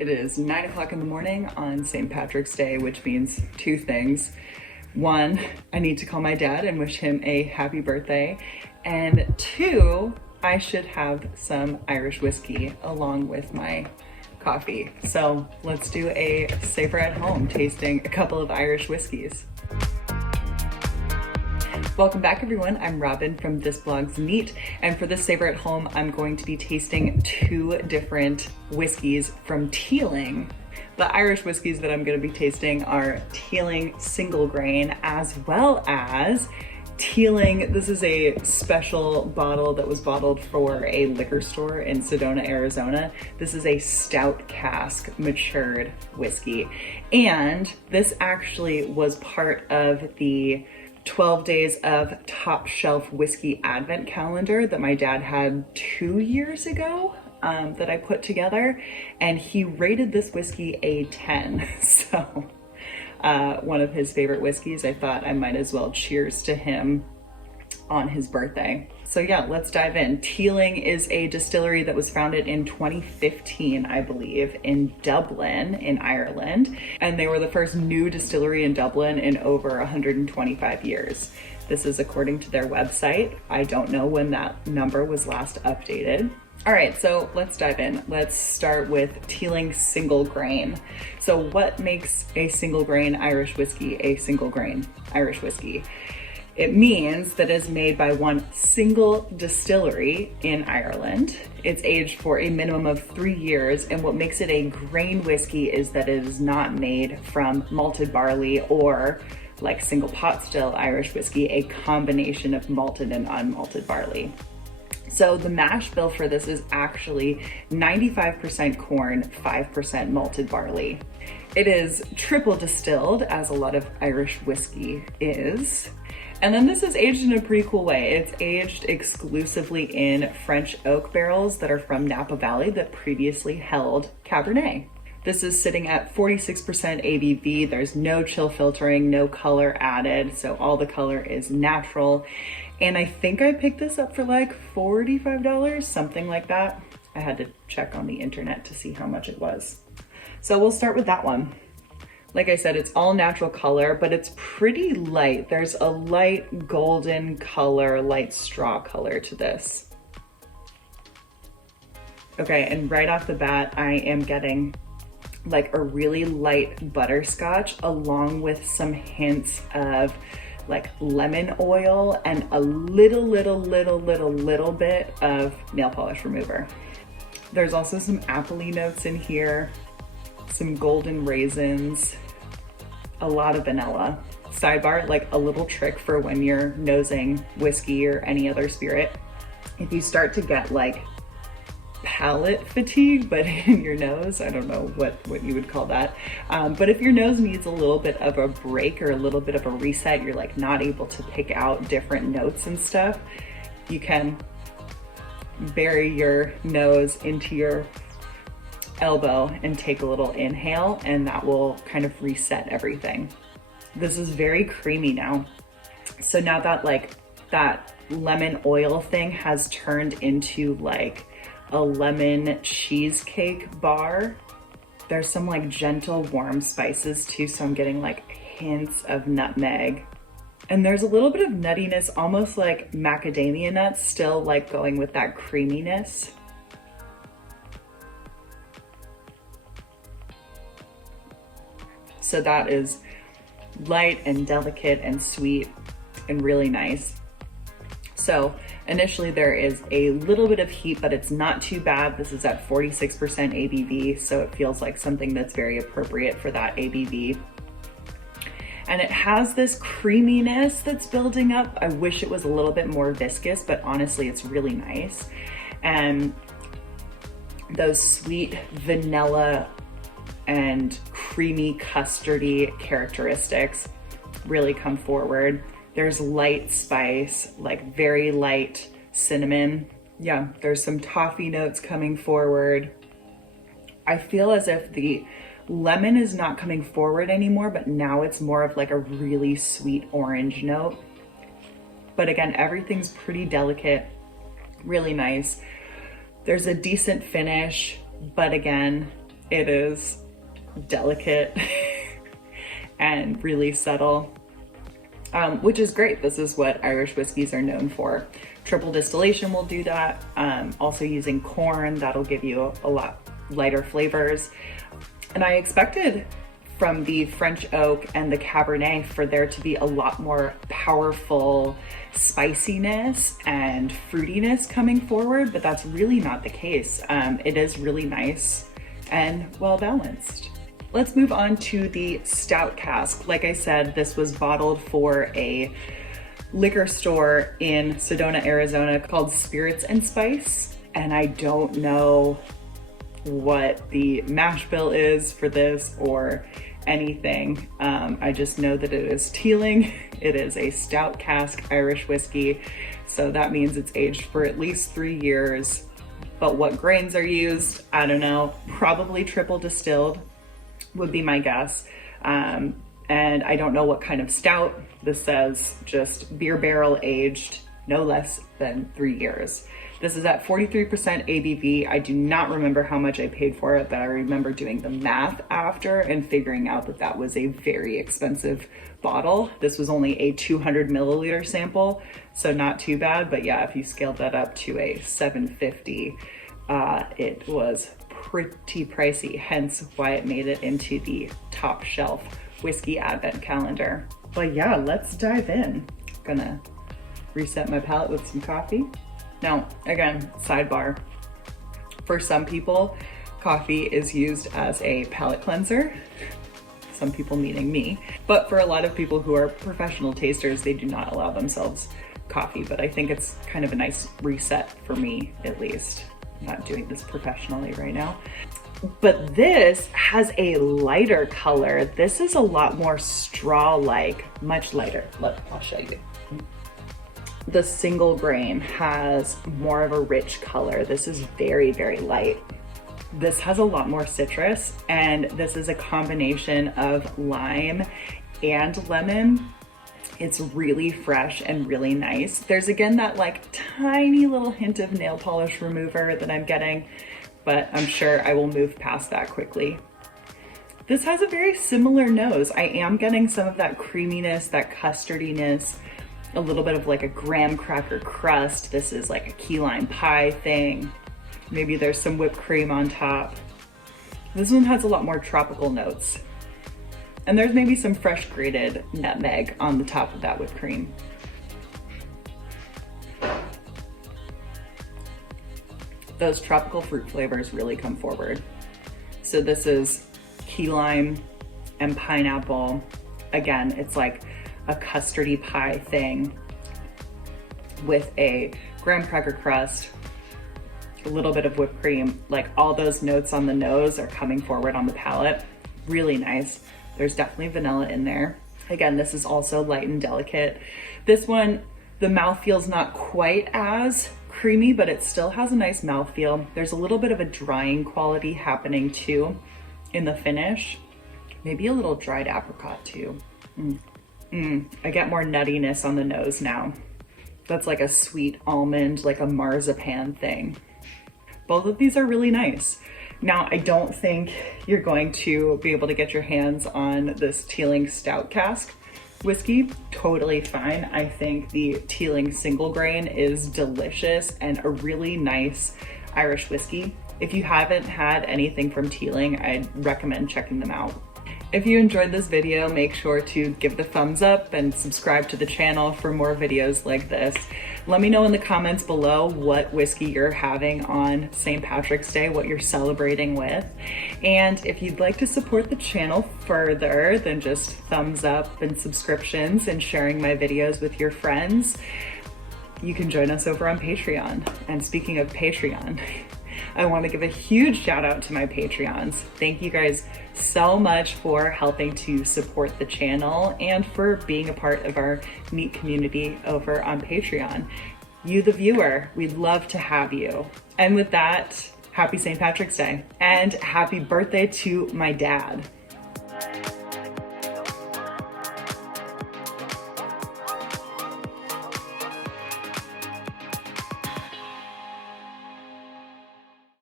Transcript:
It is 9 o'clock in the morning on St. Patrick's Day, which means two things. One, I need to call my dad and wish him a happy birthday. And two, I should have some Irish whiskey along with my coffee. So let's do a savor at home tasting a couple of Irish whiskeys. Welcome back everyone, I'm Robin from This Blog's Neat, and for this Savor at Home, I'm going to be tasting two different whiskeys from Teeling. The Irish whiskeys that I'm going to be tasting are Teeling Single Grain as well as Teeling, this is a special bottle that was bottled for a liquor store in Sedona, Arizona. This is a stout cask matured whiskey. And this actually was part of the 12 days of top shelf whiskey advent calendar that my dad had 2 years ago that I put together, and he rated this whiskey a 10. So one of his favorite whiskeys. I thought I might as well cheers to him on his birthday. So yeah, let's dive in. Teeling is a distillery that was founded in 2015, I believe, in Dublin in Ireland. And they were the first new distillery in Dublin in over 125 years. This is according to their website. I don't know when that number was last updated. All right, so let's dive in. Let's start with Teeling Single Grain. So what makes a single grain Irish whiskey a single grain Irish whiskey? It means that it's made by one single distillery in Ireland. It's aged for a minimum of 3 years, and what makes it a grain whiskey is that it is not made from malted barley or, like single pot still Irish whiskey, a combination of malted and unmalted barley. So the mash bill for this is actually 95% corn, 5% malted barley. It is triple distilled, as a lot of Irish whiskey is. And then this is aged in a pretty cool way. It's aged exclusively in French oak barrels that are from Napa Valley that previously held Cabernet. This is sitting at 46% ABV. There's no chill filtering, no color added, so all the color is natural. And I think I picked this up for like $45, something like that. I had to check on the internet to see how much it was. So we'll start with that one. Like I said, it's all natural color, but it's pretty light. There's a light golden color, light straw color to this. Okay, and right off the bat, I am getting like a really light butterscotch along with some hints of like lemon oil and a little bit of nail polish remover. There's also some appley notes in here, some golden raisins, a lot of vanilla. Sidebar, like a little trick for when you're nosing whiskey or any other spirit. If you start to get like palate fatigue, but in your nose, I don't know what you would call that. But if your nose needs a little bit of a break or a little bit of a reset, you're like not able to pick out different notes and stuff, you can bury your nose into your elbow and take a little inhale, and that will kind of reset everything. This is very creamy now. So now that like that lemon oil thing has turned into like a lemon cheesecake bar, there's some like gentle warm spices too, so I'm getting like hints of nutmeg. And there's a little bit of nuttiness, almost like macadamia nuts, still like going with that creaminess. So that is light and delicate and sweet and really nice. So initially there is a little bit of heat, but it's not too bad. This is at 46% ABV, so it feels like something that's very appropriate for that ABV. And it has this creaminess that's building up. I wish it was a little bit more viscous, but honestly, it's really nice. And those sweet vanilla and creamy custardy characteristics really come forward. There's light spice, like very light cinnamon. Yeah, there's some toffee notes coming forward. I feel as if the lemon is not coming forward anymore, but now it's more of like a really sweet orange note. But again, everything's pretty delicate, really nice. There's a decent finish, but again, It is delicate and really subtle, which is great. This is what Irish whiskeys are known for. Triple distillation will do that. Also using corn, that'll give you a lot lighter flavors. And I expected from the French oak and the Cabernet for there to be a lot more powerful spiciness and fruitiness coming forward, but that's really not the case. It is really nice and well balanced. Let's move on to the stout cask. Like I said, this was bottled for a liquor store in Sedona, Arizona called Spirits and Spice. And I don't know what the mash bill is for this or anything. I just know that it is Teeling. It is a stout cask Irish whiskey. So that means it's aged for at least 3 years. But what grains are used, I don't know. Probably triple distilled would be my guess. And I don't know what kind of stout. This says just beer barrel aged no less than 3 years. This is at 43% ABV. I do not remember how much I paid for it, but I remember doing the math after and figuring out that that was a very expensive bottle. This was only a 200 milliliter sample, so not too bad. But yeah, if you scaled that up to a 750, it was pretty pricey, hence why it made it into the top shelf whiskey advent calendar. But yeah, let's dive in. Gonna reset my palate with some coffee. Now, again, sidebar. For some people, coffee is used as a palate cleanser. Some people meaning me. But for a lot of people who are professional tasters, they do not allow themselves coffee. But I think it's kind of a nice reset for me, at least. I'm not doing this professionally right now. But this has a lighter color. This is a lot more straw-like, much lighter. Look, I'll show you. The single grain has more of a rich color. This is very, very light. This has a lot more citrus, and this is a combination of lime and lemon. It's really fresh and really nice. There's again that like tiny little hint of nail polish remover that I'm getting, but I'm sure I will move past that quickly. This has a very similar nose. I am getting some of that creaminess, that custardiness, a little bit of like a graham cracker crust. This is like a key lime pie thing. Maybe there's some whipped cream on top. This one has a lot more tropical notes. And there's maybe some fresh grated nutmeg on the top of that whipped cream. Those tropical fruit flavors really come forward. So this is key lime and pineapple. Again, it's like a custardy pie thing with a graham cracker crust, a little bit of whipped cream. Like all those notes on the nose are coming forward on the palate. Really nice. There's definitely vanilla in there. Again, this is also light and delicate. This one, the mouthfeel's not quite as creamy, but it still has a nice mouthfeel. There's a little bit of a drying quality happening too in the finish. Maybe a little dried apricot too. I get more nuttiness on the nose now. That's like a sweet almond, like a marzipan thing. Both of these are really nice. Now, I don't think you're going to be able to get your hands on this Teeling Stout Cask Whiskey. Totally fine. I think the Teeling single grain is delicious and a really nice Irish whiskey. If you haven't had anything from Teeling, I'd recommend checking them out. If you enjoyed this video, make sure to give it a thumbs up and subscribe to the channel for more videos like this. Let me know in the comments below what whiskey you're having on St. Patrick's Day, what you're celebrating with. And if you'd like to support the channel further than just thumbs up and subscriptions and sharing my videos with your friends, you can join us over on Patreon. And speaking of Patreon, I want to give a huge shout out to my Patreons. Thank you guys so much for helping to support the channel and for being a part of our neat community over on Patreon. You, the viewer, we'd love to have you. And with that, happy St. Patrick's Day and happy birthday to my dad.